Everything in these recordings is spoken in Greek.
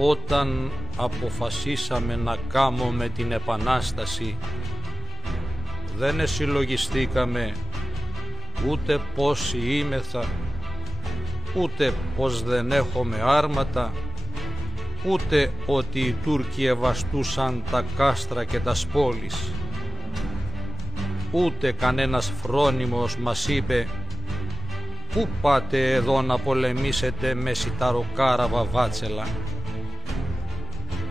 όταν αποφασίσαμε να κάμουμε την Επανάσταση, δεν εσυλλογιστήκαμε ούτε πόσοι είμεθα, ούτε πως δεν έχουμε άρματα, ούτε ότι οι Τούρκοι ευαστούσαν τα κάστρα και τα σπόλεις. Ούτε κανένας φρόνιμος μας είπε «Πού πάτε εδώ να πολεμήσετε με σιταροκάραβα βάτσελα?»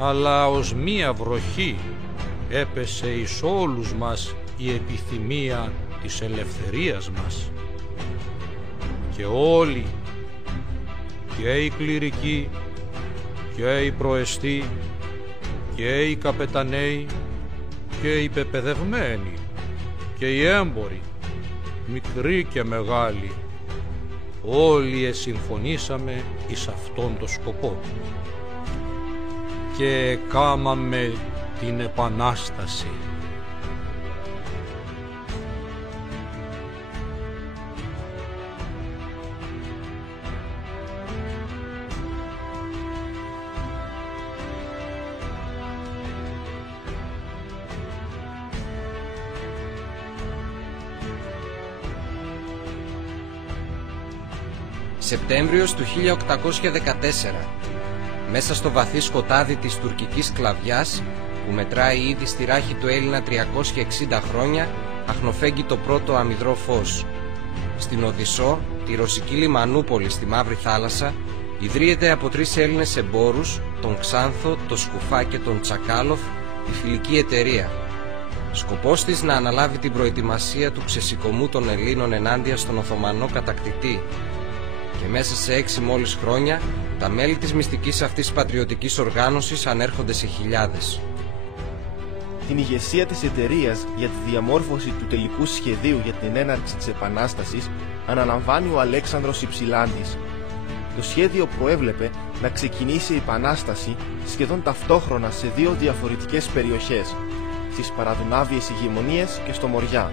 Αλλά ως μία βροχή έπεσε εις όλους μας η επιθυμία της ελευθερίας μας. Και όλοι, και οι κληρικοί, και οι προεστοί, και οι καπεταναίοι, και οι πεπαιδευμένοι, και οι έμποροι, μικροί και μεγάλοι, όλοι εσυμφωνήσαμε εις αυτόν τον σκοπό και κάμαμε την Επανάσταση. Σεπτέμβριος του 1814. Μέσα στο βαθύ σκοτάδι της τουρκικής σκλαβιάς, που μετράει ήδη στη ράχη του Έλληνα 360 χρόνια, αχνοφέγγει το πρώτο αμυδρό φως. Στην Οδυσσό, τη ρωσική λιμανούπολη στη Μαύρη Θάλασσα, ιδρύεται από 3 Έλληνες εμπόρους, τον Ξάνθο, τον Σκουφά και τον Τσακάλοφ, η Φιλική Εταιρεία. Σκοπός της να αναλάβει την προετοιμασία του ξεσηκωμού των Ελλήνων ενάντια στον Οθωμανό κατακτητή. Και μέσα σε 6 μόλις χρόνια, τα μέλη της μυστικής αυτής πατριωτικής οργάνωσης ανέρχονται σε χιλιάδες. Την ηγεσία της εταιρείας για τη διαμόρφωση του τελικού σχεδίου για την έναρξη της Επανάστασης αναλαμβάνει ο Αλέξανδρος Υψηλάντης. Το σχέδιο προέβλεπε να ξεκινήσει η Επανάσταση σχεδόν ταυτόχρονα σε 2 διαφορετικές περιοχές, στις παραδουνάβιες ηγεμονίες και στο Μοριά.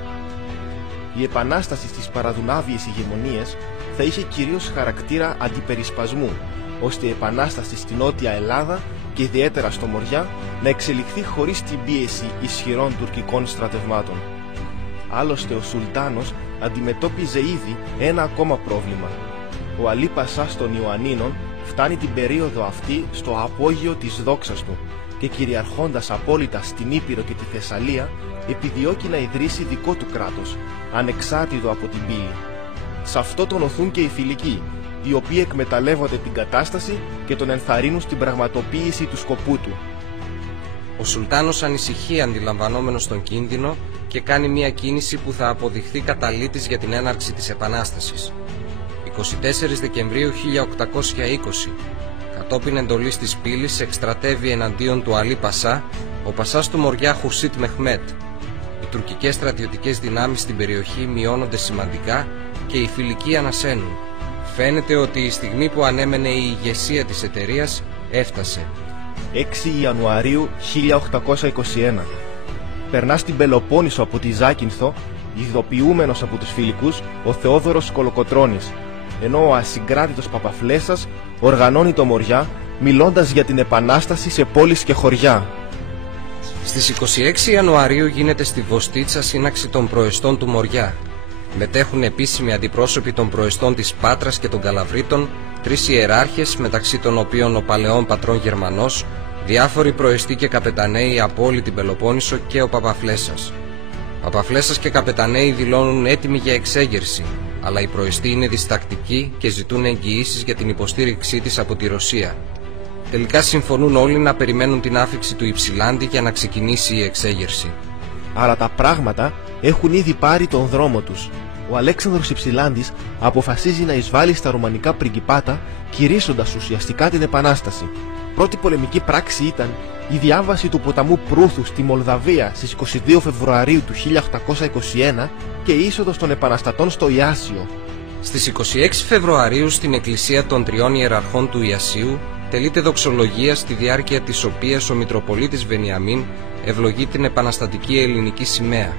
Η Επανάσταση στις παραδουνάβιες ηγεμονίες θα είχε κυρίως χαρακτήρα αντιπερισπασμού, ώστε η Επανάσταση στη Νότια Ελλάδα και ιδιαίτερα στο Μοριά να εξελιχθεί χωρίς την πίεση ισχυρών τουρκικών στρατευμάτων. Άλλωστε ο Σουλτάνος αντιμετώπιζε ήδη ένα ακόμα πρόβλημα. Ο Αλή Πασάς των Ιωαννίνων φτάνει την περίοδο αυτή στο απόγειο της δόξας του και κυριαρχώντας απόλυτα στην Ήπειρο και τη Θεσσαλία, επιδιώκει να ιδρύσει δικό του κράτος, ανεξάρτητο από την πύλη. Σε αυτό τον οθούν και οι Φιλικοί, οι οποίοι εκμεταλλεύονται την κατάσταση και τον ενθαρρύνουν στην πραγματοποίηση του σκοπού του. Ο Σουλτάνος ανησυχεί αντιλαμβανόμενος τον κίνδυνο και κάνει μια κίνηση που θα αποδειχθεί καταλύτης για την έναρξη της Επανάστασης. 24 Δεκεμβρίου 1820, κατόπιν εντολής της πύλης, εκστρατεύει εναντίον του Αλή Πασά ο Πασάς του Μοριά Χουρσίτ Μεχμέτ. Οι τουρκικές στρατιωτικές δυνάμεις στην περιοχή μειώνονται σημαντικά και οι Φιλικοί ανασένουν. Φαίνεται ότι η στιγμή που ανέμενε η ηγεσία της εταιρείας έφτασε. 6 Ιανουαρίου 1821. Περνά στην Πελοπόννησο από τη Ζάκυνθο, ειδοποιούμενος από τους Φιλικούς, ο Θεόδωρος Κολοκοτρώνης, ενώ ο ασυγκράτητος Παπαφλέσσας οργανώνει το Μοριά, μιλώντας για την Επανάσταση σε πόλεις και χωριά. Στις 26 Ιανουαρίου γίνεται στη Βοστίτσα σύναξη των προεστών του Μοριά. Μετέχουν επίσημοι αντιπρόσωποι των προεστών της Πάτρας και των Καλαβρίτων, 3 ιεράρχες, μεταξύ των οποίων ο παλαιόν πατρών Γερμανός, διάφοροι προεστοί και καπεταναίοι από όλη την Πελοπόννησο και ο Παπαφλέσσας. Παπαφλέσσας και καπεταναίοι δηλώνουν έτοιμοι για εξέγερση, αλλά οι προεστοί είναι διστακτικοί και ζητούν εγγυήσεις για την υποστήριξή της από τη Ρωσία. Τελικά συμφωνούν όλοι να περιμένουν την άφιξη του Υψηλάντη για να ξεκινήσει η εξέγερση. Αλλά τα πράγματα έχουν ήδη πάρει τον δρόμο τους. Ο Αλέξανδρος Υψηλάντης αποφασίζει να εισβάλλει στα ρωμανικά πριγκιπάτα, κηρύσσοντας ουσιαστικά την Επανάσταση. Πρώτη πολεμική πράξη ήταν η διάβαση του ποταμού Προύθου στη Μολδαβία στις 22 Φεβρουαρίου του 1821 και η είσοδος των επαναστατών στο Ιάσιο. Στις 26 Φεβρουαρίου στην εκκλησία των 3 ιεραρχών του Ιασίου τελείται δοξολογία, στη διάρκεια της οποίας ο Μητροπολίτης Βενιαμίν ευλογεί την επαναστατική ελληνική σημαία.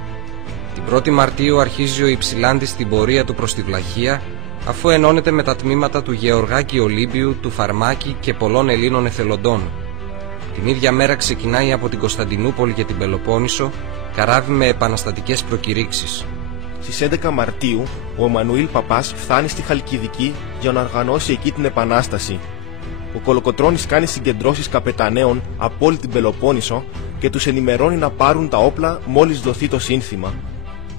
Την 1η Μαρτίου αρχίζει ο Υψηλάντης την πορεία του προς τη Βλαχία αφού ενώνεται με τα τμήματα του Γεωργάκη Ολύμπιου, του Φαρμάκη και πολλών Ελλήνων εθελοντών. Την ίδια μέρα ξεκινάει από την Κωνσταντινούπολη και την Πελοπόννησο καράβι με επαναστατικές προκηρύξεις. Στις 11 Μαρτίου, ο Εμμανουήλ Παπάς φτάνει στη Χαλκιδική για να οργανώσει εκεί την Επανάσταση. Ο Κολοκοτρώνης κάνει συγκεντρώσεις καπεταναίων από όλη την Πελοπόννησο και τους ενημερώνει να πάρουν τα όπλα μόλις δοθεί το σύνθημα.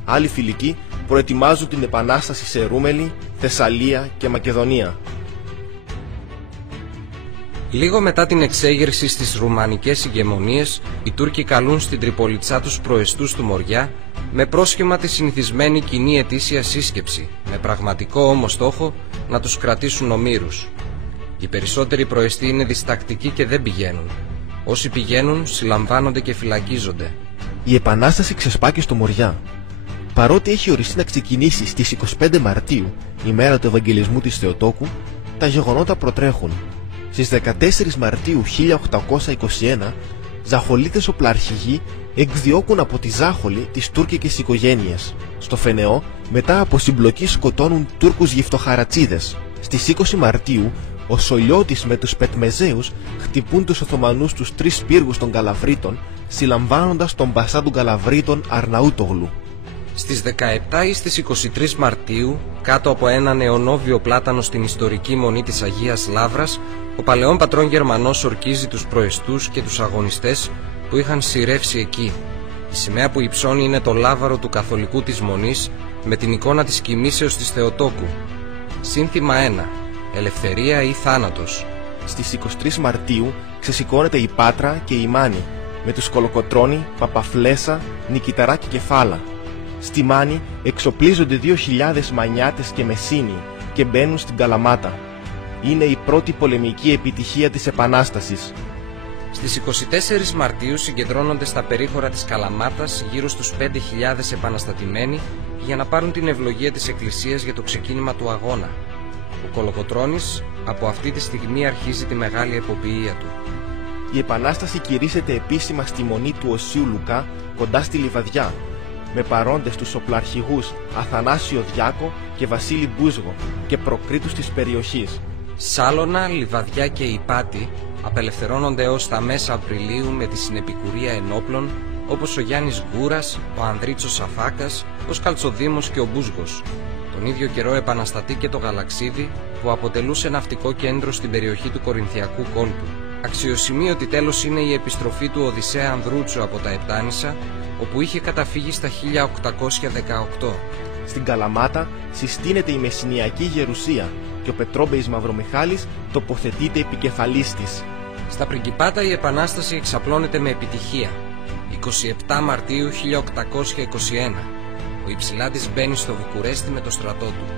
Άλλοι φιλικοί προετοιμάζουν την Επανάσταση σε Ρούμελη, Θεσσαλία και Μακεδονία. Λίγο μετά την εξέγερση στις ρουμανικές ηγεμονίες, οι Τούρκοι καλούν στην Τριπολιτσά τους προεστούς του Μοριά με πρόσχημα τη συνηθισμένη κοινή ετήσια σύσκεψη, με πραγματικό όμως στόχο να τους κρατήσουν ομήρους. Οι περισσότεροι προεστοί είναι διστακτικοί και δεν πηγαίνουν. Όσοι πηγαίνουν συλλαμβάνονται και φυλακίζονται. Η Επανάσταση ξεσπά στο Μοριά. Παρότι έχει οριστεί να ξεκινήσει στις 25 Μαρτίου, ημέρα του Ευαγγελισμού της Θεοτόκου, τα γεγονότα προτρέχουν. Στις 14 Μαρτίου 1821, Ζαχολίτες οπλαρχηγοί εκδιώκουν από τη Ζάχολη τις τούρκικες οικογένειες. Στο Φενεό, μετά από συμπλοκή σκοτώνουν Τούρκους γυφτοχαρατσίδες. Στις 20 Μαρτίου, ο Σολιώτης με τους Πετμεζέους χτυπούν τους Οθωμανούς στους 3 πύργους των Καλαβρίτων, συλλαμβάνοντας τον Πασά των Καλαβρίτων Αρναούτογλου. Στις 17 ή στις 23 Μαρτίου, κάτω από ένα νεονόβιο πλάτανο στην ιστορική μονή της Αγίας Λαύρας, ο παλαιόν πατρόν Γερμανός ορκίζει τους προεστούς και τους αγωνιστές που είχαν σειρεύσει εκεί. Η σημαία που υψώνει είναι το λάβαρο του καθολικού της μονής με την εικόνα της κοιμήσεως της Θεοτόκου. Σύνθημα 1. Ελευθερία ή θάνατος. Στις 23 Μαρτίου ξεσηκώνεται η Πάτρα και η Μάνη με τους Κολοκοτρώνη, Παπαφλέσσα, Νικηταρά και Κεφάλα. Στη Μάνη εξοπλίζονται 2.000 μανιάτες και μεσίνοι και μπαίνουν στην Καλαμάτα. Είναι η πρώτη πολεμική επιτυχία της Επανάστασης. Στις 24 Μαρτίου συγκεντρώνονται στα περίχωρα της Καλαμάτας γύρω στους 5.000 επαναστατημένοι για να πάρουν την ευλογία της Εκκλησίας για το ξεκίνημα του αγώνα. Ο Κολοκοτρώνης από αυτή τη στιγμή αρχίζει τη μεγάλη εποποιία του. Η Επανάσταση κηρύσσεται επίσημα στη μονή του Οσίου Λουκά κοντά στη Λιβαδιά, με παρόντες τους οπλαρχηγούς Αθανάσιο Διάκο και Βασίλη Μπούζγο και προκρίτους της περιοχής. Σάλωνα, Λιβαδιά και Ιπάτη απελευθερώνονται έως τα μέσα Απριλίου με τη συνεπικουρία ενόπλων όπως ο Γιάννης Γκούρας, ο Ανδρίτσος Σαφάκας, ο Σκαλτσοδήμος και ο Μπούζγος. Τον ίδιο καιρό επαναστατεί και το Γαλαξίδι που αποτελούσε ναυτικό κέντρο στην περιοχή του Κορινθιακού κόλπου. Αξιοσημείωτη τέλος είναι η επιστροφή του Οδυσσέα Ανδρούτσου από τα Επτάνησα, όπου είχε καταφύγει στα 1818. Στην Καλαμάτα συστήνεται η Μεσσηνιακή Γερουσία και ο Πετρόμπεης Μαυρομιχάλης τοποθετείται επικεφαλής της. Στα Πριγκιπάτα η Επανάσταση εξαπλώνεται με επιτυχία. 27 Μαρτίου 1821. Ο Υψηλάντης μπαίνει στο Βουκουρέστι με το στρατό του.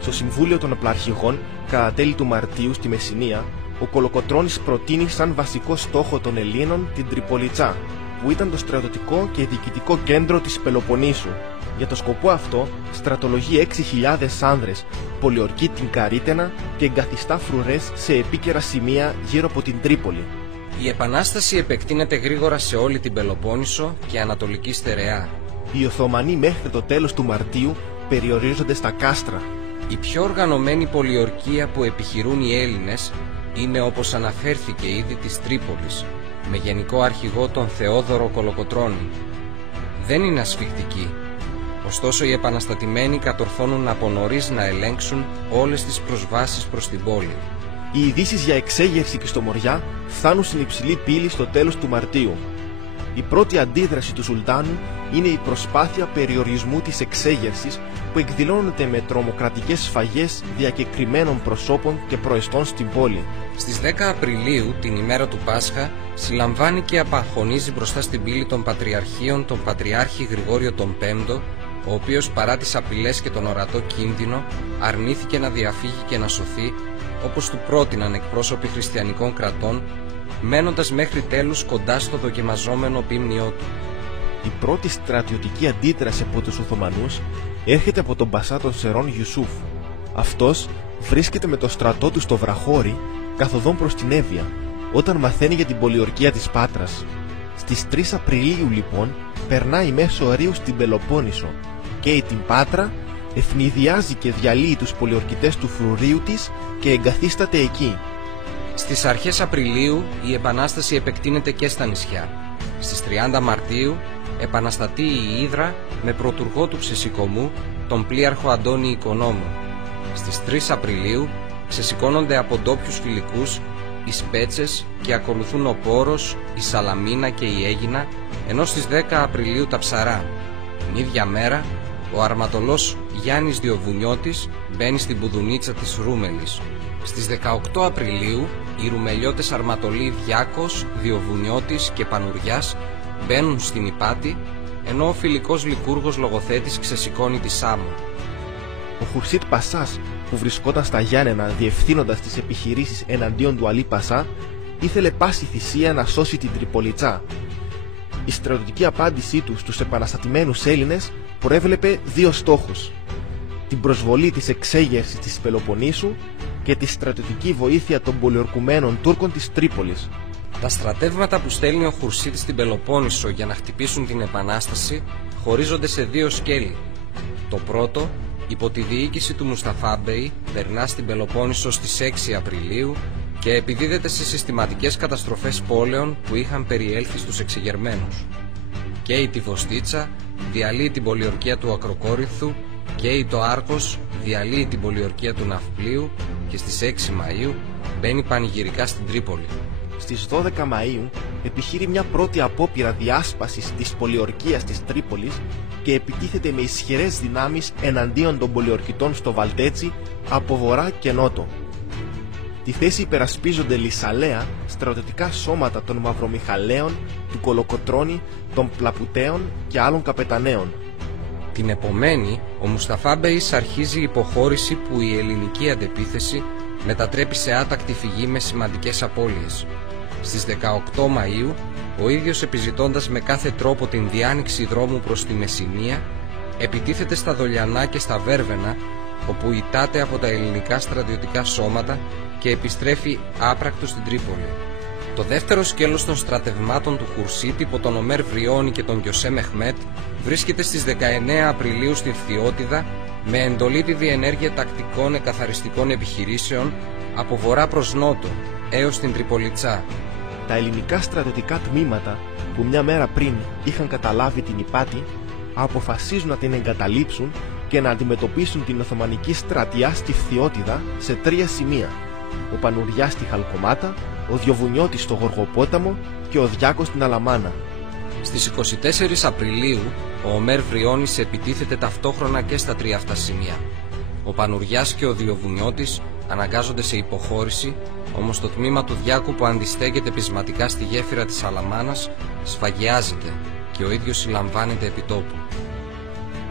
Στο Συμβούλιο των Οπλαρχηγών, κατά τέλη του Μαρτίου στη Μεσσηνία, ο Κολοκοτρώνης προτείνει σαν βασικό στόχο των Ελλήνων την Τριπολιτσά, που ήταν το στρατιωτικό και διοικητικό κέντρο της Πελοποννήσου. Για το σκοπό αυτό στρατολογεί 6.000 άνδρες, πολιορκεί την Καρύτενα και εγκαθιστά φρουρές σε επίκαιρα σημεία γύρω από την Τρίπολη. Η Επανάσταση επεκτείνεται γρήγορα σε όλη την Πελοπόννησο και Ανατολική Στερεά. Οι Οθωμανοί μέχρι το τέλος του Μαρτίου περιορίζονται στα κάστρα. Η πιο οργανωμένη πολιορκία που επιχειρούν οι Έλληνες είναι, όπως αναφέρθηκε ήδη, της Τρίπολης, με γενικό αρχηγό τον Θεόδωρο Κολοκοτρώνη. Δεν είναι ασφιχτική. Ωστόσο οι επαναστατημένοι κατορθώνουν από νωρίς να ελέγξουν όλες τις προσβάσεις προς την πόλη. Οι ειδήσεις για εξέγερση και στο Μοριά φτάνουν στην υψηλή πύλη στο τέλος του Μαρτίου. Η πρώτη αντίδραση του Σουλτάνου είναι η προσπάθεια περιορισμού της εξέγερσης που εκδηλώνεται με τρομοκρατικές σφαγές διακεκριμένων προσώπων και προεστών στην πόλη. Στις 10 Απριλίου, την ημέρα του Πάσχα, συλλαμβάνει και απαγχωνίζει μπροστά στην πύλη των Πατριαρχείων τον Πατριάρχη Γρηγόριο τον Πέμπτο, ο οποίος παρά τις απειλές και τον ορατό κίνδυνο αρνήθηκε να διαφύγει και να σωθεί, όπως του πρότειναν εκπρόσωποι χριστιανικών κρατών, μένοντας μέχρι τέλους κοντά στο δοκιμαζόμενο πίμνιό του. Η πρώτη στρατιωτική αντίδραση από τους Οθωμανούς έρχεται από τον Πασά των Σερών Ιουσούφ. Αυτός βρίσκεται με το στρατό του στο Βραχώρι καθοδόν προς την Εύβοια, όταν μαθαίνει για την πολιορκία της Πάτρας. Στις 3 Απριλίου λοιπόν περνάει μέσω Ρείου στην Πελοπόννησο, καίει την Πάτρα ευνηδιάζει και διαλύει τους πολιορκητές του φρουρίου της και εγκαθίσταται εκεί. Στις αρχές Απριλίου η Επανάσταση επεκτείνεται και στα νησιά. Στις 30 Μαρτίου επαναστατεί η Ύδρα με πρωτουργό του Ξεσηκωμού τον πλοίαρχο Αντώνη Οικονόμου. Στις 3 Απριλίου ξεσηκώνονται από ντόπιους φιλικούς οι Σπέτσες και ακολουθούν ο Πόρος, η Σαλαμίνα και η Αίγινα, ενώ στις 10 Απριλίου τα Ψαρά. Την ίδια μέρα ο αρματολός Γιάννης Διοβουνιώτης μπαίνει στην Πουδουνίτσα της Ρούμελης. Στις 18 Απριλίου οι ρουμελιώτες αρματολοί Διάκος, Διοβουνιώτης και Πανουριάς μπαίνουν στην Ιπάτη, ενώ ο φιλικός λικούργος Λογοθέτης ξεσηκώνει τη Σάμο. Ο Χουρσίτ Πασάς, που βρισκόταν στα Γιάννενα διευθύνοντας τις επιχειρήσεις εναντίον του Αλή Πασά, ήθελε πάση θυσία να σώσει την Τριπολιτσά. Η στρατιωτική απάντησή του στους επαναστατημένους Έλληνες προέβλεπε δύο στόχους: την προσβολή της εξέγερσης της Πελοποννήσου και τη στρατιωτική βοήθεια των πολιορκουμένων Τούρκων της Τρίπολης. Τα στρατεύματα που στέλνει ο Χουρσίτ στην Πελοπόννησο για να χτυπήσουν την Επανάσταση χωρίζονται σε δύο σκέλη. Το πρώτο, υπό τη διοίκηση του Μουσταφά Μπέι, περνά στην Πελοπόννησο στις 6 Απριλίου και επιδίδεται σε συστηματικές καταστροφές πόλεων που είχαν περιέλθει στους εξεγερμένους. Καίει τη Βοστίτσα, διαλύει την πολιορκία του Ακροκόρινθου, καίει το Άρκος, διαλύει την πολιορκία του Ναυπλίου και στις 6 Μαΐου μπαίνει πανηγυρικά στην Τρίπολη. Στις 12 Μαΐου επιχείρει μια πρώτη απόπειρα διάσπασης της πολιορκίας της Τρίπολης και επιτίθεται με ισχυρές δυνάμεις εναντίον των πολιορκητών στο Βαλτέτσι από βορρά και νότο. Τη θέση υπερασπίζονται Λυσσαλέα, στρατιωτικά σώματα των Μαυρομιχαλαίων, του Κολοκοτρώνη, των Πλαπουταίων και άλλων καπεταναίων. Την επομένη, ο Μουσταφά Μπέης αρχίζει υποχώρηση που η ελληνική αντεπίθεση μετατρέπει σε άτακτη φυγή με σημαντικές απώλειες. Στις 18 Μαΐου, ο ίδιος επιζητώντας με κάθε τρόπο την διάνοιξη δρόμου προς τη Μεσσηνία, επιτίθεται στα Δολιανά και στα Βέρβαινα, όπου ητάται από τα ελληνικά στρατιωτικά σώματα και επιστρέφει άπρακτο στην Τρίπολη. Το δεύτερο σκέλος των στρατευμάτων του Χουρσίτ υπό τον Ομέρ Βριώνη και τον Γιωσέ Μεχμέτ βρίσκεται στις 19 Απριλίου στην Φθιώτιδα με εντολή τη διενέργεια τακτικών εκαθαριστικών επιχειρήσεων από βορρά προς νότο έως την Τριπολιτσά. Τα ελληνικά στρατιωτικά τμήματα που μια μέρα πριν είχαν καταλάβει την Ιπάτη αποφασίζουν να την εγκαταλείψουν και να αντιμετωπίσουν την Οθωμανική στρατιά στη Φθιώτιδα σε 3 σημεία: ο Πανουριάς στη Χαλκομάτα, ο Διοβουνιώτης στο Γοργοπόταμο και ο Διάκος στην Αλαμάνα. Στις 24 Απριλίου ο Ομέρ Βριώνης επιτίθεται ταυτόχρονα και στα 3 αυτά σημεία. Ο Πανουριάς και ο Διοβουνιώτης αναγκάζονται σε υποχώρηση, όμως το τμήμα του Διάκου που αντιστέκεται πεισματικά στη γέφυρα της Αλαμάνας σφαγιάζεται και ο ίδιος συλλαμβάνεται επί τόπου.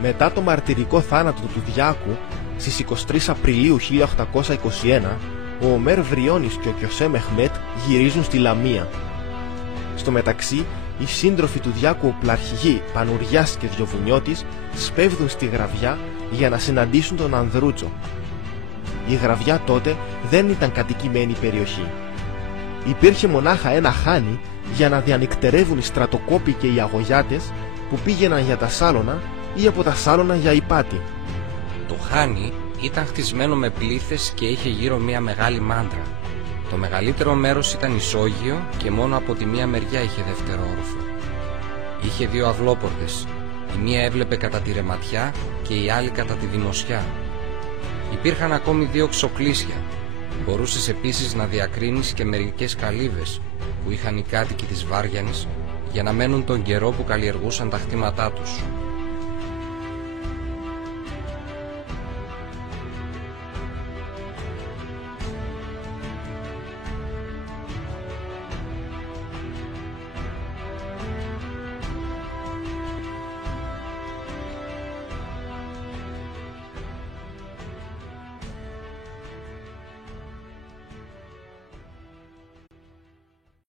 Μετά το μαρτυρικό θάνατο του Διάκου στις 23 Απριλίου 1821, ο Ομέρ Βριώνης και ο Γιωσέ Μεχμέτ γυρίζουν στη Λαμία. Στο μεταξύ, οι σύντροφοι του Διάκου οπλαρχηγοί Πανουριάς και Διοβουνιώτης σπέβδουν στη Γραβιά για να συναντήσουν τον Ανδρούτσο. Η Γραβιά τότε δεν ήταν κατοικημένη περιοχή. Υπήρχε μονάχα ένα χάνι για να διανυκτερεύουν οι στρατοκόποι και οι αγωγιάτες που πήγαιναν για τα Σάλωνα ή από τα Σάλωνα για Ιπάτη. Το χάνι ήταν χτισμένο με πλήθες και είχε γύρω μια μεγάλη μάντρα. Το μεγαλύτερο μέρος ήταν ισόγειο και μόνο από τη μία μεριά είχε δεύτερο όροφο. Είχε 2 αυλόπορτες. Η μία έβλεπε κατά τη Ρεματιά και η άλλη κατά τη Δημοσιά. Υπήρχαν ακόμη 2 ξοκλήσια. Μπορούσες επίσης να διακρίνεις και μερικές καλύβες που είχαν οι κάτοικοι της Βάριανης για να μένουν τον καιρό που καλλιεργούσαν τα χτήματά τους.